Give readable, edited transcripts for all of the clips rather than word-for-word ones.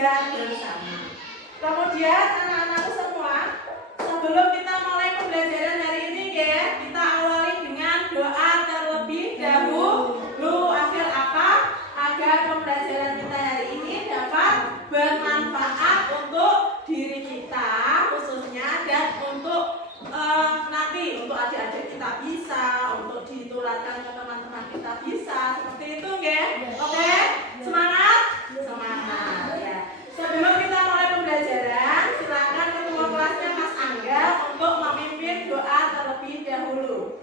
belajar bersama. Kemudian anak-anakku semua, sebelum kita mulai pembelajaran hari ini ya, kita awali dengan doa terlebih dahulu. Agar apa? Agar pembelajaran kita hari ini dapat bermanfaat untuk diri kita khususnya dan untuk nanti untuk adik-adik kita bisa, untuk ditularkan ke teman-teman kita bisa, seperti itu ya. Oke? Semangat? Semangat ya. Sebelum kita mulai pembelajaran, silakan ketua kelasnya Mas Angga untuk memimpin doa terlebih dahulu.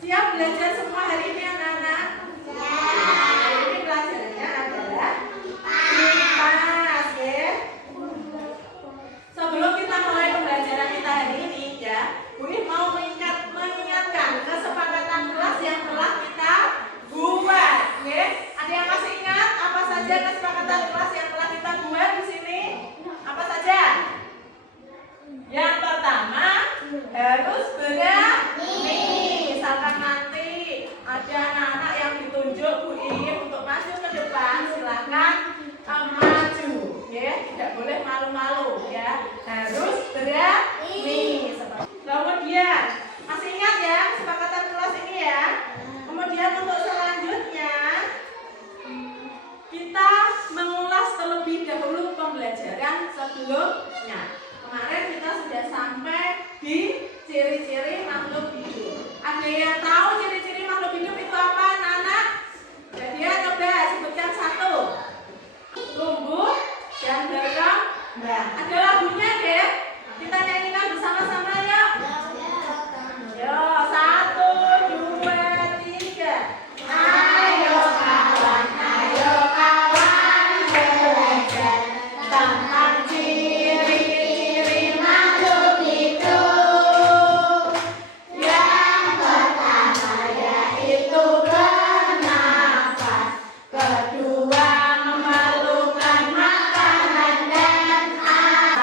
Siap belajar semua hari ini anak-anak? Hari ini pelajarannya adalah kipas ya. Sebelum kita mulai pembelajaran kita hari ini ya, Bu I mau mengingatkan kesepakatan kelas yang telah kita buat ya. Ada yang masih ingat apa saja kesepakatan kelas yang telah kita buat di sini? Apa saja? Yang pertama, harus berani. Misalkan nanti ada anak-anak yang ditunjuk Bu I untuk maju ke depan, silakan maju ya, tidak boleh malu-malu ya, harus berani. Kemudian masih ingat ya kesepakatan kelas ini ya. Kemudian untuk selanjutnya kita mengulas terlebih dahulu pembelajaran sebelumnya. Kemarin kita sudah sampai di ciri-ciri makhluk hidup. Ada yang tahu ciri-ciri makhluk hidup itu apa, anak-anak? Jadi ya, coba sebutkan satu. Tumbuh dan berkembang. Ada lagunya deh. Kita nyanyikan bersama-sama ya. Yo, 1, 2, 3. Ayo kawan, belajar tentang ciri-ciri makhluk hidup. Yang pertama yaitu bernafas, kedua memerlukan makanan dan air.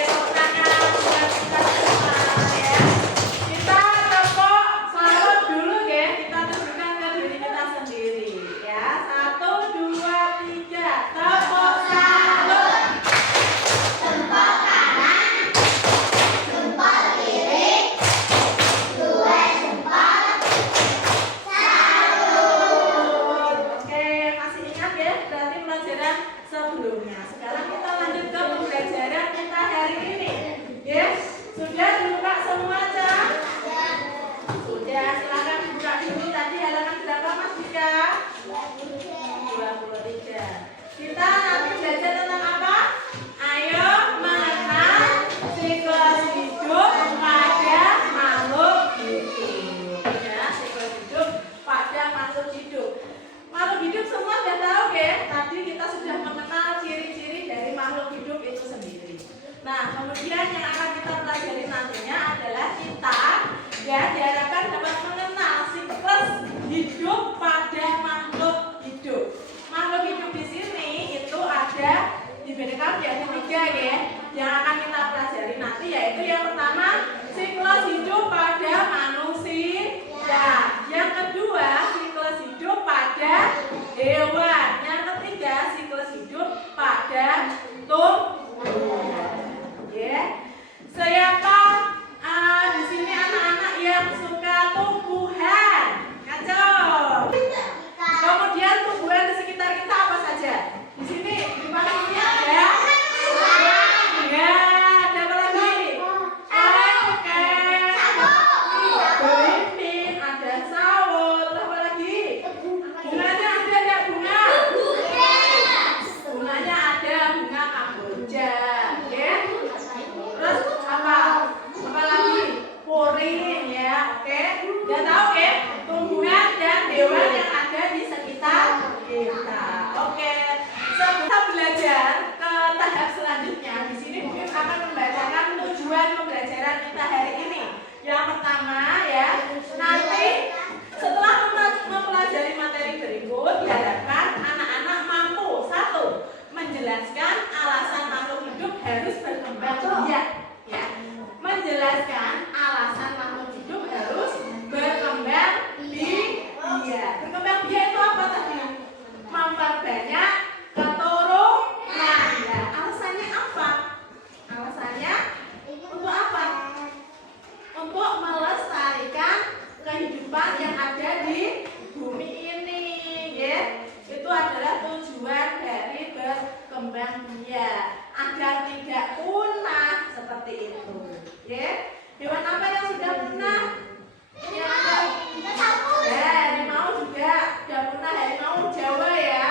Tepuk tangan buat kita semua ya. Kita tepuk salut dulu ya, kita tunjukkan ke diri kita sendiri ya. 1, 2, 3, tepuk salut. Jempol kanan, jempol kiri, dua jempol, Salut. Oke, masih ingat ya berarti pelajaran sebelumnya. Sekarang kita lanjut ke pembelajaran kita hari ini. Yes, sudah dibuka semua Cak? Sudah, silakan dibuka dulu. Tadi halaman berapa Mas Dika? 23. Kita nanti belajar tentang apa? Ayo mengenal siklus hidup pada makhluk hidup. Ya, siklus hidup pada makhluk hidup. Makhluk hidup semua sudah tahu ya. Tadi kita sudah mengenal ciri-ciri dari makhluk hidup itu sendiri. Nah, kemudian yang akan kita pelajari nantinya adalah kita ya diharapkan dapat mengenal siklus hidup pada makhluk hidup. Makhluk hidup di sini itu menjelaskan alasan makhluk hidup harus berkembang biak. Berkembang biak itu apa tadi? Memperbanyak keturunan. Ya, alasannya apa? Alasannya untuk apa? Untuk melestarikan kehidupan yang ada di bumi ini, ya. Itu adalah tujuan dari berkembang biak, agar tidak punah seperti itu, ya. Hewan apa yang sudah punah? Yang ya, harimau juga sudah punah, harimau Jawa ya.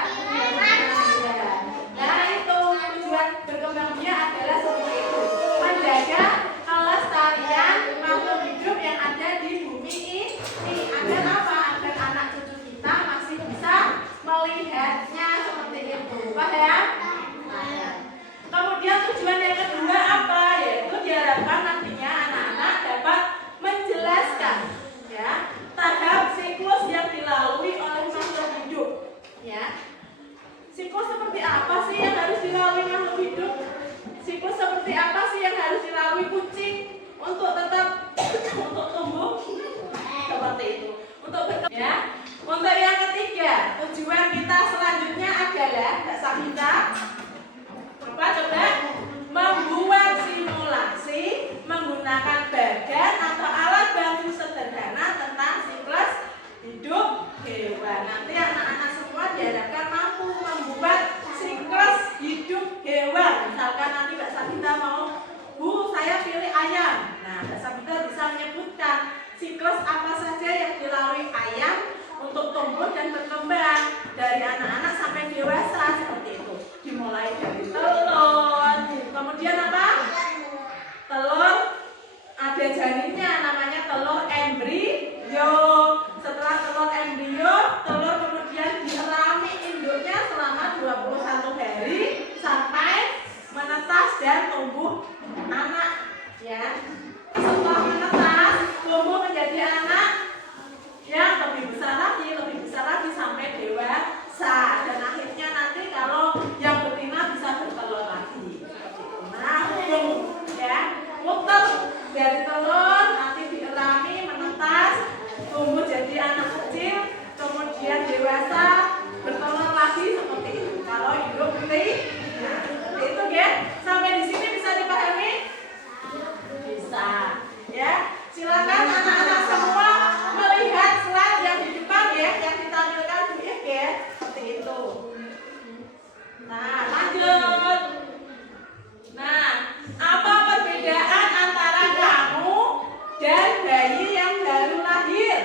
Nah, itu tujuan berkembang biak adalah seperti itu, menjaga kelestarian makhluk hidup yang ada di bumi ini. Agar apa? Agar anak cucu kita masih bisa melihatnya seperti itu. Paham? Kemudian tujuan yang kedua apa? Yaitu diharapkan nantinya anak-anak dapat menjelaskan, ya, tahap siklus yang dilalui oleh makhluk hidup, ya. Siklus seperti apa sih yang harus dilalui makhluk hidup? Siklus seperti apa sih yang harus dilalui kucing untuk tetap untuk tumbuh seperti itu, untuk berkembang, ya. Untuk yang ketiga, tujuan kita selanjutnya adalah kita apa coba? Membuat simulasi menggunakan bagan atau alat bantu sederhana tentang siklus hidup hewan. Nanti anak-anak semua diharapkan mampu membuat siklus hidup hewan. Misalkan nanti Mbak Sabita mau, Bu, saya pilih ayam. Nah, Mbak Sabita bisa menyebutkan siklus apa saja yang dilalui ayam untuk tumbuh dan berkembang dari anak-anak sampai dewasa seperti itu. Dimulai dari telur, kemudian apa? Telur ada janinnya, namanya telur embrio. Setelah telur embrio, telur kemudian dierami induknya selama 21 hari sampai menetas dan tumbuh anak, ya. Setelah menetas, tumbuh menjadi anak yang lebih besar lagi sampai dewasa, dan akhirnya nanti kalau yang betina bisa bertelur lagi. Nah, ya, muter dari telur nanti dierami menetas, tumbuh jadi anak kecil, kemudian dewasa, bertelur lagi seperti itu. Kalau hidup nah, seperti itu, ya. Sampai di sini bisa dipahami? Bisa, ya. Silakan anak-anak semua melihat slide yang di depan, ya, yang ditampilkan di FB, ya, seperti itu. Nah, lanjut. Nah, apa perbedaan antara kamu dan bayi yang baru lahir?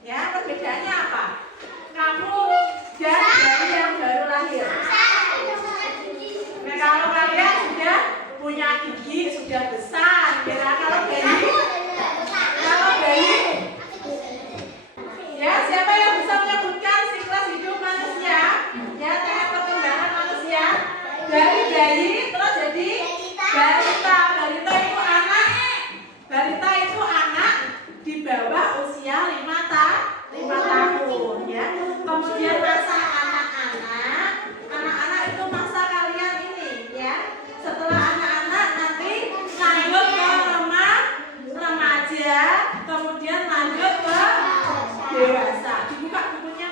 Ya, perbedaannya apa? Kamu dan bayi yang baru lahir. Nah, kalau kalian sudah punya gigi, sudah besar, kira kalau bayi, ya, siapa yang bisa menyebutkan siklus hidup manusia? Ya, tahap perkembangan manusia dari bayi terus jadi balita. Balita itu anak di bawah usia 5 tahun, ya. Kemudian masa anak-anak itu masa kalian ini, ya. Setelah anak-anak nanti lanjut ke remaja, kemudian lanjut ke dewasa. Dibuka bukunya.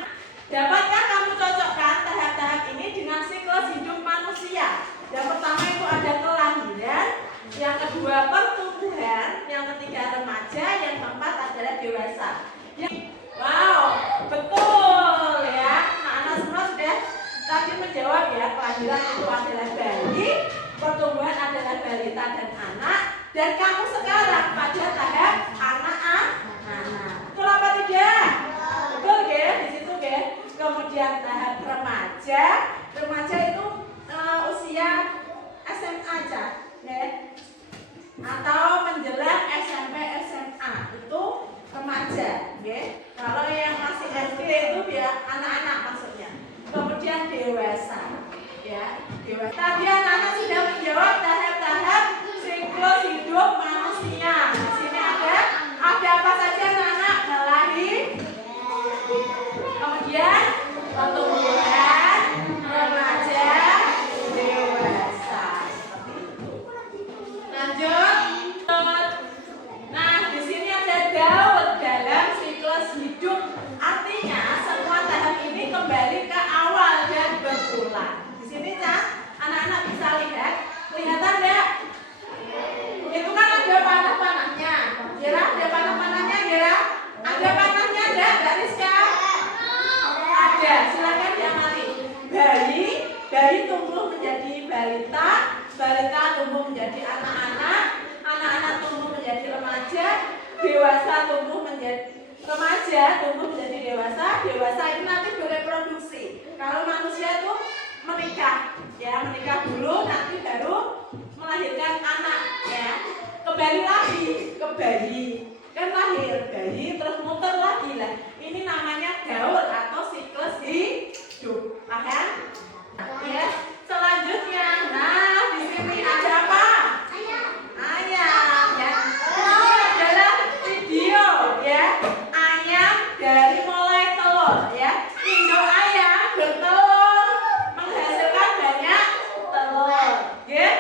Dapatkah kamu cocokkan tahap-tahap ini dengan siklus hidup manusia? Yang pertama itu ada kelahiran, yang kedua pertumbuhan, yang ketiga remaja, yang keempat adalah dewasa. Wow, betul, ya. Anak-anak semua sudah tadi menjawab, ya. Kelahiran itu adalah bayi, pertumbuhan adalah balita dan anak, dan kamu sekarang pada tahap anak-anak. Betul apa tidak? Betul, ya, di situ, ya. Kemudian tahap remaja. Remaja itu usia SMA aja, ya. Atau menjelang SMP SMA itu remaja, ya. Kalau yang masih SD itu ya anak-anak maksudnya. Kemudian dewasa, ya. Dewasa. Tadi anak-anak sudah menjawab tahap-tahap siklus hidup manusia. menjadi anak-anak, anak-anak tumbuh menjadi remaja, dewasa tumbuh menjadi remaja, tumbuh menjadi dewasa, dewasa itu nanti bereproduksi. Kalau manusia itu menikah, ya menikah dulu, nanti baru melahirkan anak, ya. Kembali lagi ke bayi, kan lahir bayi terus muter lagi lah. Ini namanya gaul atau siklus hidup, paham? Ya. Selanjutnya, nah di sini ada apa? Ayam, ya. Ini adalah video, ya. Ayam dari mulai telur, ya. Induk ayam bertelur menghasilkan banyak telur, ya.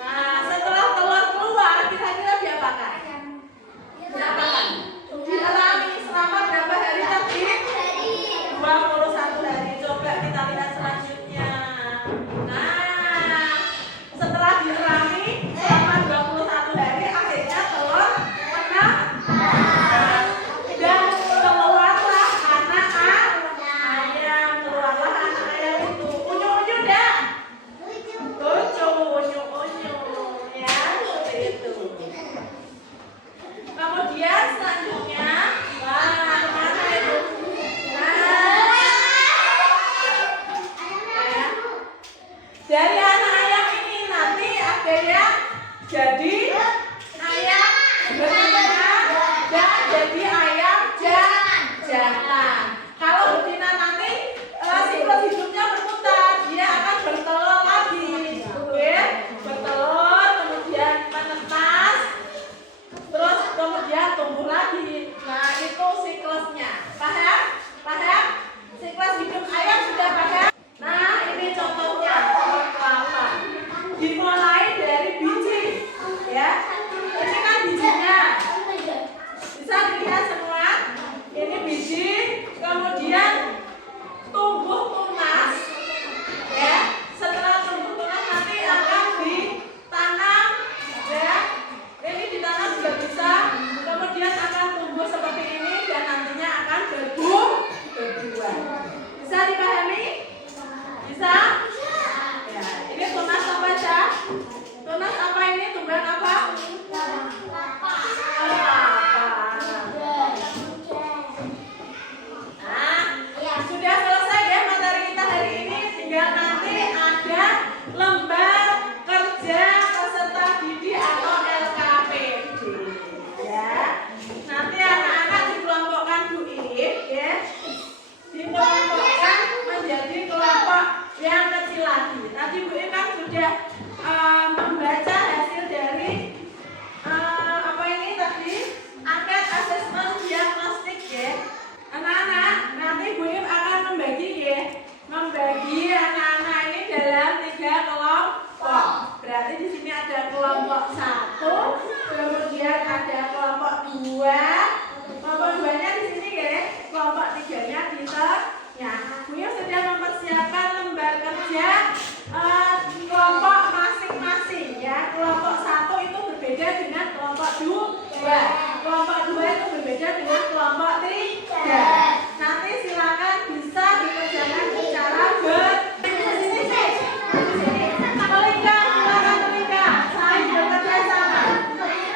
Nah, setelah telur keluar, kira-kira diapakan? Diapakan? Dialami selama berapa hari tadi? 21 hari. Coba kita lihat selanjutnya. Nah, setelah dirami selama 21 hari, akhirnya telur menetas. Dan keluarlah anak ayam. Keluarlah anak ayam itu. Unyu-unyu dah. Lucu, unyu-unyu. Ya, seperti itu. Kemudian selanjutnya, wah, kemana itu? Dari anak ayam ini nanti akhirnya jadi ayam betina dan jadi ayam jantan. Kalau betina nanti siklus hidupnya berputar, dia akan bertelur lagi, oke? Bertelur, kemudian menetas, terus kemudian tumbuh lagi. Nah, itu siklusnya. Paham? Paham? Siklus hidup ayam sudah paham? Nah, ini contohnya pohon kelapa. Dimulai dari biji, ya. Ini kan bijinya. Bisa dilihat semua. Ini biji, kemudian tumbuh tunas, ya. Setelah tumbuh tunas nanti akan ditanam, ya. Ini ditanam juga bisa. Kemudian akan tumbuh seperti ini dan nantinya akan berbuah. Bisa dipahami? Bisa? Ya, ini tunas apa, Cak? Tunas apa ini? Tumbuhan apa? Kelapa. Nah, sudah selesai ya materi kita hari ini. Tinggal nanti ada lembar kerja peserta didik atau LKPD. Ya. Nanti anak-anak dikelompokkan Bu Iip, ya. Dikelompokkan menjadi kelompok yang kecil lagi. Tadi Bu Iip kan sudah membaca hasil dari apa ini tadi? Angket asesmen diagnostik, ya. Anak-anak, nanti Bu Iip akan membagi, ya. Membagi anak-anak ini dalam 3 kelompok. Berarti di sini ada kelompok 1, kemudian ada kelompok 2. Kelompok 2-nya di sini, ya. Kelompok 3-nya di tengah. Bu Iip sudah mempersiapkan lembar kerja kelompok masing-masing, ya. Kelompok 1 itu berbeda dengan kelompok 2. Kelompok 2 itu berbeda dengan kelompok 3. Nanti silakan bisa dikerjakan secara Telinga, silakan telinga. Saling bekerja sama.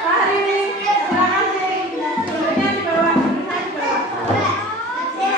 Pak Rini, silakan sini. Duduknya di bawah, duduknya di bawah. Ya.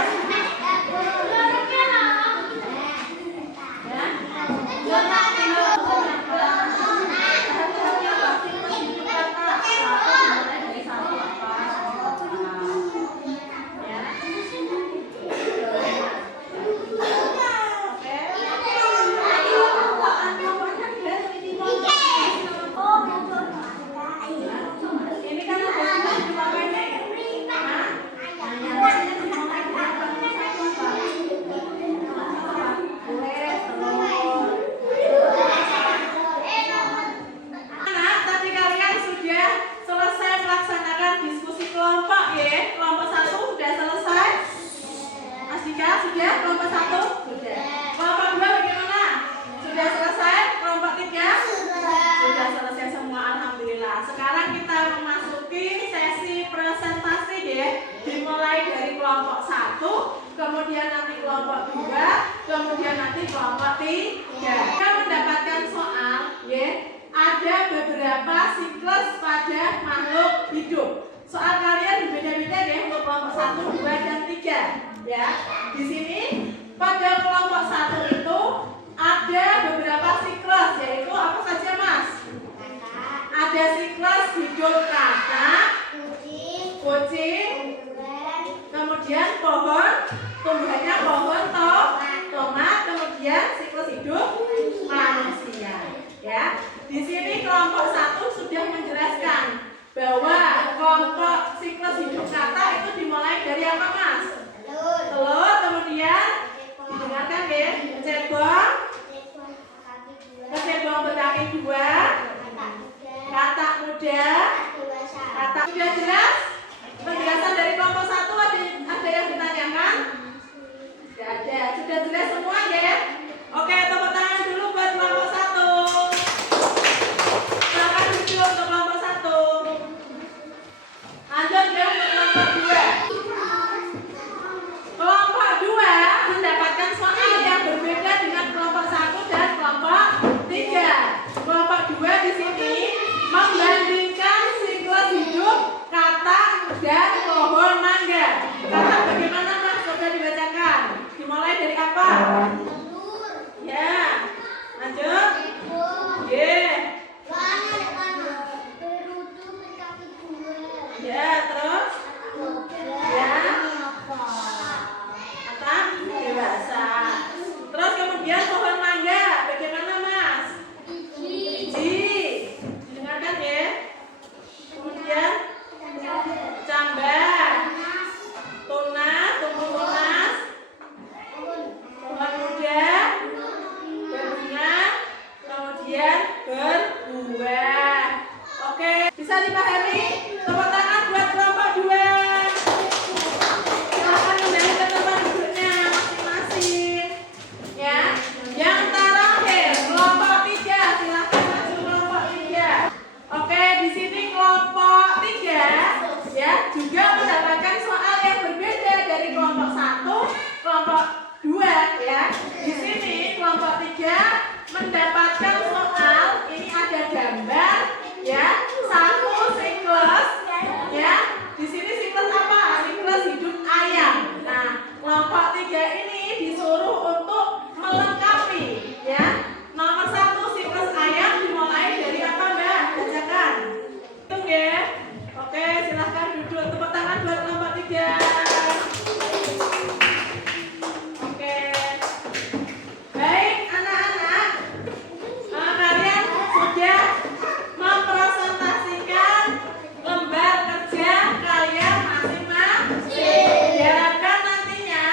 kemudian nanti kelompok 2, kemudian nanti kelompok 3. Kita mendapatkan soal, ya. ada beberapa siklus pada makhluk hidup. Soal kalian berbeda-beda ya untuk kelompok 1, 2, dan 3 ya. Di sini pada kelompok 1 itu ada beberapa siklus, yaitu apa saja Mas? Ada siklus hidup katak, kucing, kemudian pohon, tumbuhannya pohon tomat, kemudian siklus hidup manusia. Ya, di sini kelompok 1 sudah menjelaskan bahwa kelompok siklus hidup katak itu dimulai dari apa Mas? Telur, kemudian didengarkan ya, kecebong berkaki 2, katak muda, katak. Sudah jelas? Penjelasan dari kelompok 1 ada yang ditanyakan? Tidak ada. Sudah jelas semua ya? Oke, tepuk tangan dulu buat kelompok 1. Silakan duduk untuk kelompok 1. Lanjut ya untuk kelompok 2. Kelompok 2 mendapatkan soal yang berbeda dengan kelompok 1 dan kelompok 3. Kelompok 2 di sini membandingkan siklus hidup katak dan pohon mangga. Katak bagaimana Mas? Sudah dibacakan. Dimulai dari apa? Ya. Lanjut. Ya, terus? Ya. Katak dewasa. Terus kemudian pohon mangga bagaimana Mas? Biji. Didengarkan ya. Kemudian cambar, tunas, tumbuh tunas, pohon muda, berbunga, kemudian berbuah. Oke, bisa dipahami? Tepuk tangan buat kelompok 2. Silakan kembali ke tempat duduknya masing-masing. Ya, yang terakhir kelompok 3. Silakan masuk kelompok 3. Oke, di sini kelompok 3 ya juga mendapatkan soal yang berbeda dari kelompok 1, kelompok 2 ya. Di sini kelompok 3 mendapatkan soal, ini ada gambar ya, satu siklus ya. Di sini siklus apa? Siklus hidup ayam. Nah, kelompok 3 ini disuruh untuk melengkapi ya. Nomor 1 siklus ayam dimulai dari apa Mbak? Bacakan. Hitung ya. Oke, silahkan duduk. Tepuk tangan buat kelompok 3. Oke. Baik, anak-anak. Kalian sudah mempresentasikan lembar kerja kalian masing-masing. Diharapkan nantinya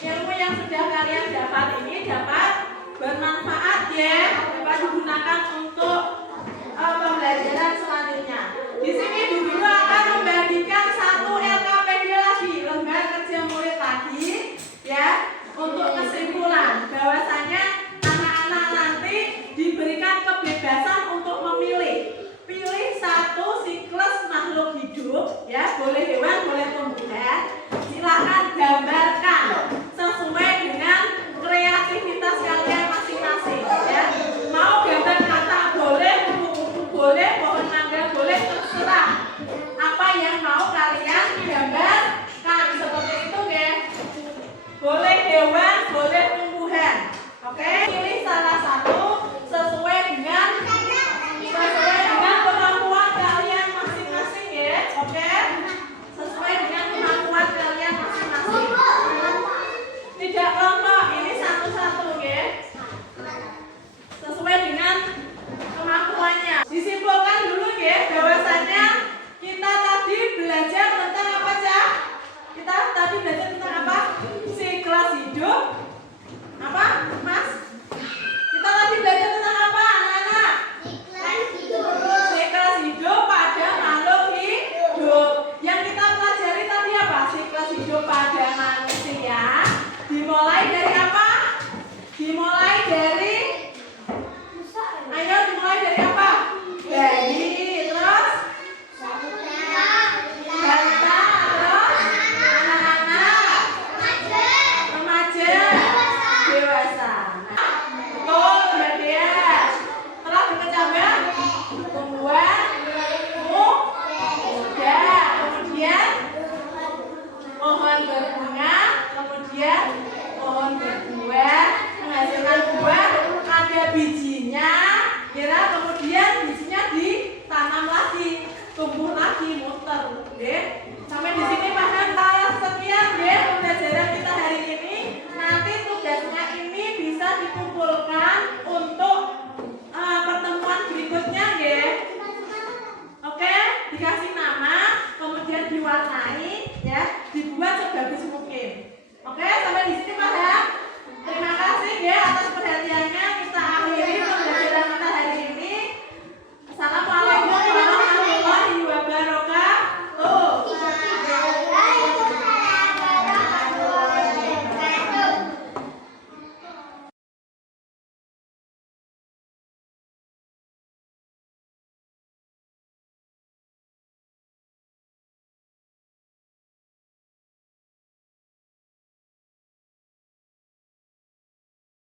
ilmu yang sudah kalian dapat ini dapat bermanfaat ya, dapat digunakan untuk pembelajaran selanjutnya. Di sini Bu Guru akan membagikan satu LKPD lagi, lembar kerja murid lagi ya, untuk kesimpulan bahwasanya anak-anak nanti diberikan kebebasan untuk memilih. Pilih satu siklus makhluk hidup ya, boleh hewan, boleh tumbuhan. Silahkan gambarkan sesuai dengan kreativitas kalian masing-masing ya. Mau gambar katak boleh, kupu-kupu boleh, pohon mangga boleh, terserah apa yang mau kalian gambarkan, seperti itu ya. Boleh hewan, boleh tumbuhan. Oke, pilih salah satu sesuai dengan kemampuan kalian masing-masing ya. Oke, sesuai dengan kemampuan kalian masing-masing. lagi muter, nggih. Sampai di sini paham? Sekian nggih pembelajaran kita hari ini. Nanti tugasnya ini bisa dikumpulkan untuk pertemuan berikutnya nggih. Oke, dikasih nama, kemudian diwarnai ya, dibuat sebagus mungkin. Oke, sampai di sini paham? Terima kasih ya atas perhatiannya.